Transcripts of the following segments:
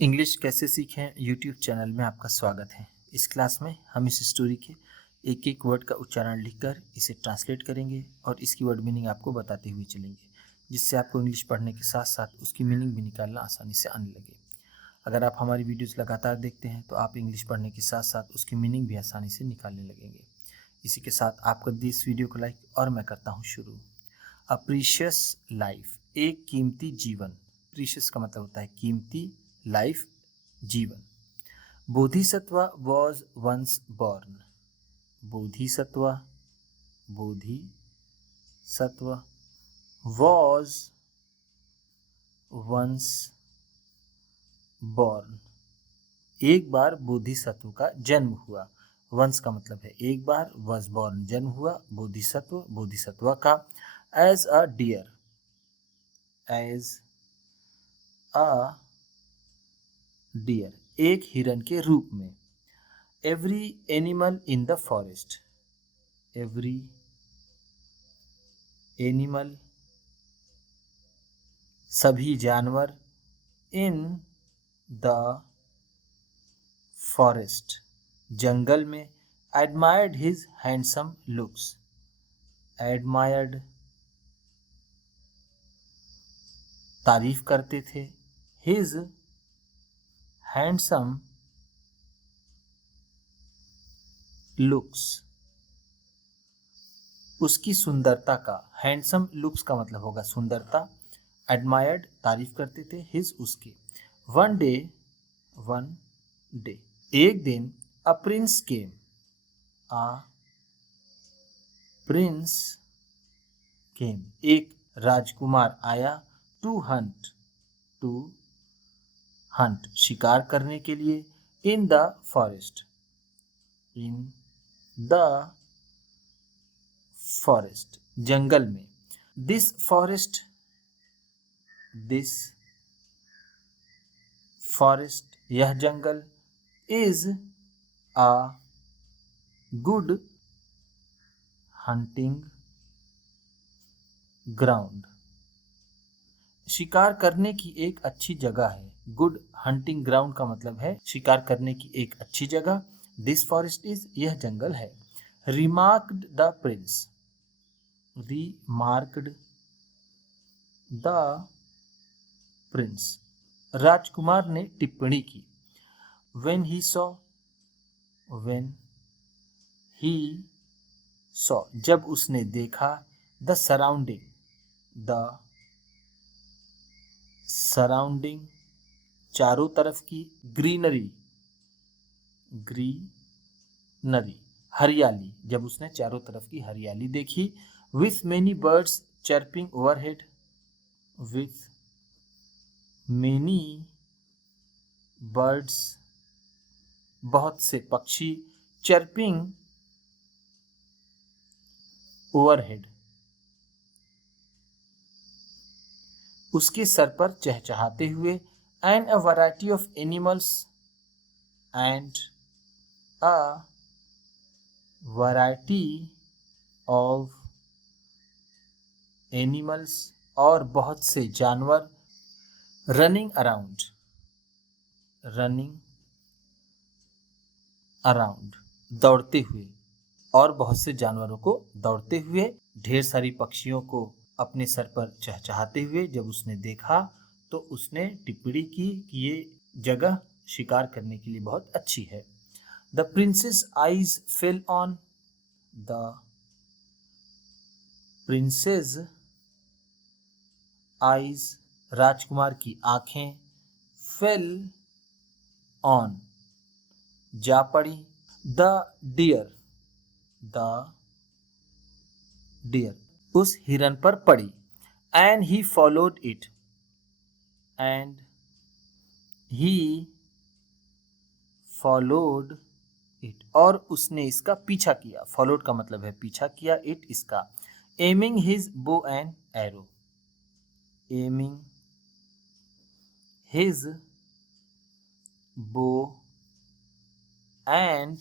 English कैसे सीखें YouTube channel में आपका स्वागत है। इस क्लास में हम इस स्टोरी के एक एक वर्ड का उच्चारण लिखकर इसे ट्रांसलेट करेंगे और इसकी वर्ड मीनिंग आपको बताते हुए चलेंगे, जिससे आपको इंग्लिश पढ़ने के साथ साथ उसकी मीनिंग भी निकालना आसानी से आने लगे। अगर आप हमारी वीडियोज़ लगातार देखते हैं तो आप इंग्लिश पढ़ने के साथ साथ उसकी मीनिंग भी आसानी से निकालने लगेंगे। इसी के साथ आप कर दी इस वीडियो को लाइक और मैं करता हूँ शुरू। अ प्रीशियस लाइफ, एक कीमती जीवन। प्रीशियस का मतलब होता है कीमती, लाइफ जीवन। Bodhisattva was once born. Bodhisattva, Bodhisattva was once born. एक बार बोधिसत्व का जन्म हुआ। वंस का मतलब है एक बार, वॉज बॉर्न जन्म हुआ, बोधिसत्व बोधिसत्व का। As a deer, as a deer एक हिरन के रूप में। Every animal in the forest, every animal सभी जानवर, इन द फॉरेस्ट जंगल में। Admired his handsome looks, admired तारीफ करते थे, हिज हैंडसम लुक्स उसकी सुंदरता का। हैंडसम लुक्स का मतलब होगा सुंदरता। एडमायर्ड तारीफ करते थे, हिज उसके। वन डे एक दिन। A prince came, a prince केम एक राजकुमार आया। टू हंट शिकार करने के लिए। In the forest, in the forest जंगल में। दिस फॉरेस्ट यह जंगल। Is a good hunting ground शिकार करने की एक अच्छी जगह है। गुड हंटिंग ग्राउंड का मतलब है शिकार करने की एक अच्छी जगह। दिस फॉरेस्ट इज यह जंगल है। Remarked the prince, remarked the prince राजकुमार ने टिप्पणी की। व्हेन ही सॉ जब उसने देखा। द सराउंडिंग चारों तरफ की। ग्रीनरी हरियाली जब उसने चारों तरफ की हरियाली देखी। With many birds chirping overhead, with many birds बहुत से पक्षी। चर्पिंग ओवरहेड उसके सर पर चहचहाते हुए। And a variety of animals, and a variety of animals और बहुत से जानवर। रनिंग अराउंड दौड़ते हुए और बहुत से जानवरों को दौड़ते हुए। ढेर सारी पक्षियों को अपने सर पर चहचहाते हुए जब उसने देखा तो उसने टिप्पणी की कि ये जगह शिकार करने के लिए बहुत अच्छी है। The prince's eyes fell on, the prince's eyes राजकुमार की आंखें। फेल ऑन जा पड़ी। द डियर उस हिरन पर पड़ी। एंड ही फॉलोड इट, और उसने इसका पीछा किया। फॉलोड का मतलब है पीछा किया, इट इसका। Aiming his bow and arrow, aiming his bow and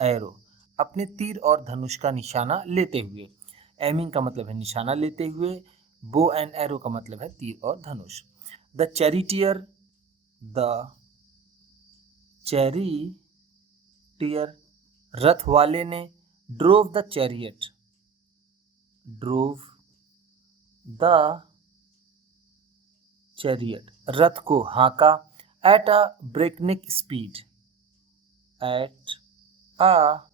arrow अपने तीर और धनुष का निशाना लेते हुए। एमिंग का मतलब है निशाना लेते हुए, बो एंड एरो का मतलब है तीर और धनुष। द चैरिटियर द चैरिटियर, रथ वाले ने, drove the chariot, drove the chariot, रथ को हाँका, at a breakneck speed, at a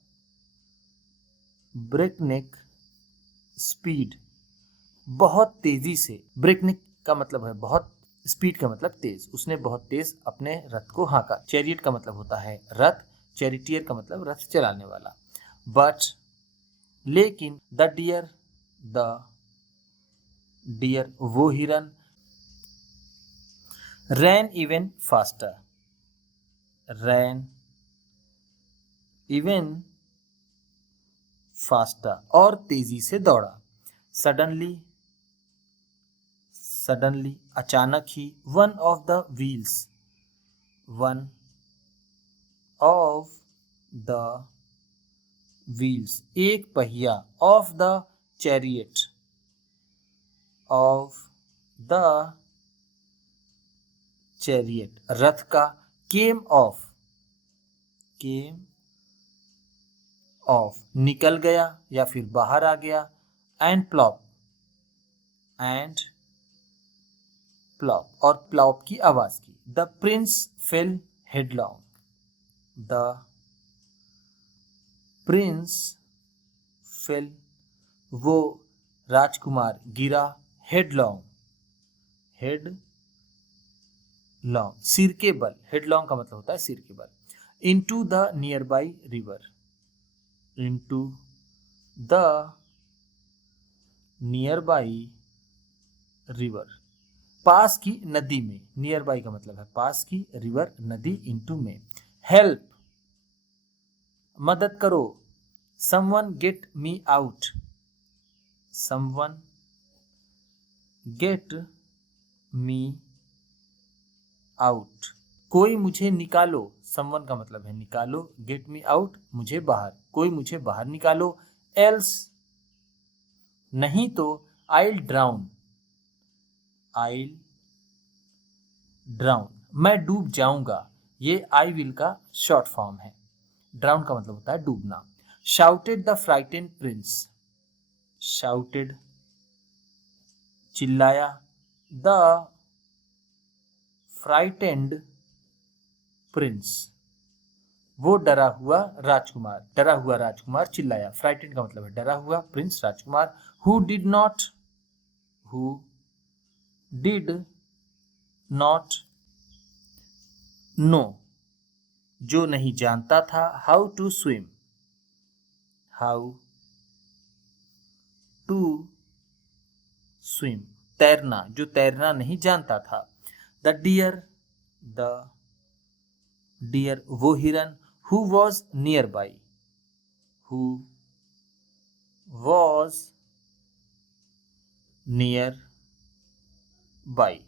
breakneck speed, बहुत तेजी से, ब्रेकनेक का मतलब है बहुत, स्पीड का मतलब तेज, उसने बहुत तेज अपने रथ को हाँका। चैरियट का मतलब होता है रथ, चैरिटियर का मतलब रथ चलाने वाला। बट लेकिन, द डियर वो हिरन, ran even faster, ran even faster, और तेजी से दौड़ा। सडनली, सडनली अचानक ही, one of the wheels, one of the wheels, एक पहिया, off the chariot, off the chariot, रथ का, केम ऑफ, केम ऑफ, निकल गया या फिर बाहर आ गया, एंड प्लॉप, एंड प्लॉप, और प्लॉप की आवाज की। The prince fell headlong, the prince fell, वो राजकुमार गिरा, हेडलॉन्ग, हेड लॉन्ग, सिर के बल, हेडलॉन्ग का मतलब होता है सिर के बल, into the nearby river, into the nearby river, पास की नदी में, नियर बाई का मतलब है पास की, रिवर नदी, इनटू में। हेल्प, मदद करो, someone get me out, someone get me out, कोई मुझे निकालो, समवन का मतलब है निकालो, गेट मी आउट मुझे बाहर, कोई मुझे बाहर निकालो, एल्स नहीं तो, आइल ड्राउन, आइल ड्राउन मैं डूब जाऊंगा, ये आई विल का शॉर्ट फॉर्म है, ड्राउन का मतलब होता है डूबना। Shouted the frightened prince, shouted चिल्लाया, द फ्राइटेंड प्रिंस, वो डरा हुआ राजकुमार, डरा हुआ राजकुमार चिल्लाया, फ्राइटेंड का मतलब है डरा हुआ, प्रिंस राजकुमार। हु डिड नॉट नो, जो नहीं जानता था, how to swim, how to swim, तैरना, जो तैरना नहीं जानता था। द डियर वो हिरन, who was near by, who was near by,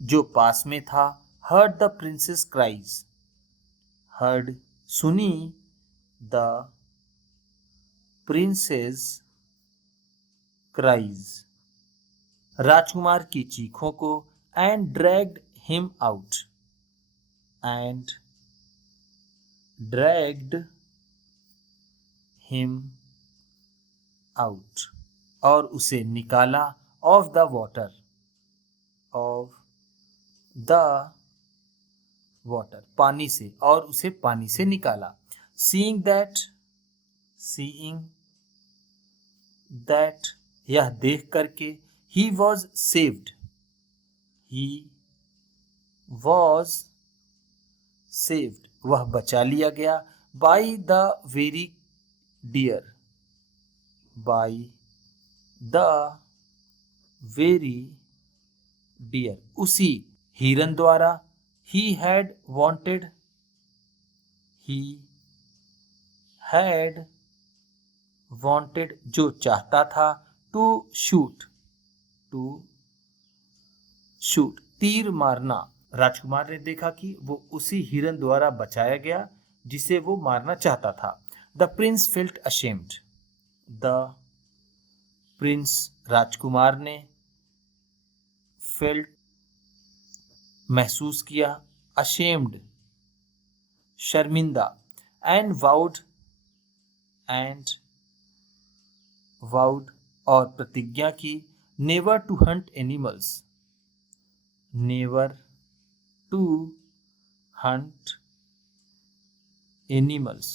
जो पास में था। Heard the princess cries, heard सुनी, द प्रिंसेस क्राइज, राजकुमार की चीखों को, and dragged him out, and dragged him out, और उसे निकाला, of the water, of the water पानी से, और उसे पानी से निकाला। सीइंग दैट यह देख करके, he was saved, he was saved वह बचा लिया गया, by the very dear, by the very dear उसी हिरन द्वारा। ही हैड वॉन्टेड जो चाहता था, टू शूट तीर मारना। राजकुमार ने देखा कि वो उसी हिरन द्वारा बचाया गया जिसे वो मारना चाहता था। The prince felt ashamed, the prince राजकुमार ने, फेल्ट महसूस किया, ashamed, शर्मिंदा, and vowed और प्रतिज्ञा की, never to hunt animals, never to hunt animals,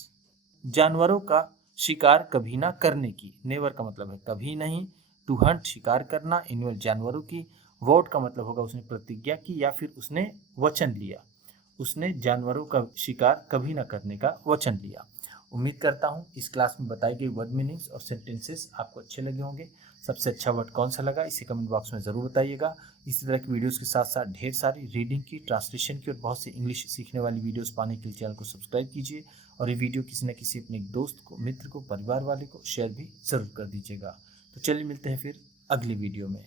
जानवरों का शिकार कभी ना करने की, नेवर का मतलब है कभी नहीं, टू हंट शिकार करना, एनिमल जानवरों की, वोट का मतलब होगा उसने प्रतिज्ञा की या फिर उसने वचन लिया, उसने जानवरों का शिकार कभी ना करने का वचन लिया। उम्मीद करता हूँ इस क्लास में बताई गई वर्ड मीनिंग्स और सेंटेंसेस आपको अच्छे लगे होंगे। सबसे अच्छा वर्ड कौन सा लगा इसे कमेंट बॉक्स में ज़रूर बताइएगा। इसी तरह की वीडियोस के साथ साथ ढेर सारी रीडिंग की, ट्रांसलेशन की और बहुत सी इंग्लिश सीखने वाली वीडियोस पाने के लिए चैनल को सब्सक्राइब कीजिए और ये वीडियो किसी न किसी अपने दोस्त को, मित्र को, परिवार वाले को शेयर भी ज़रूर कर दीजिएगा। तो चलिए मिलते हैं फिर अगली वीडियो में।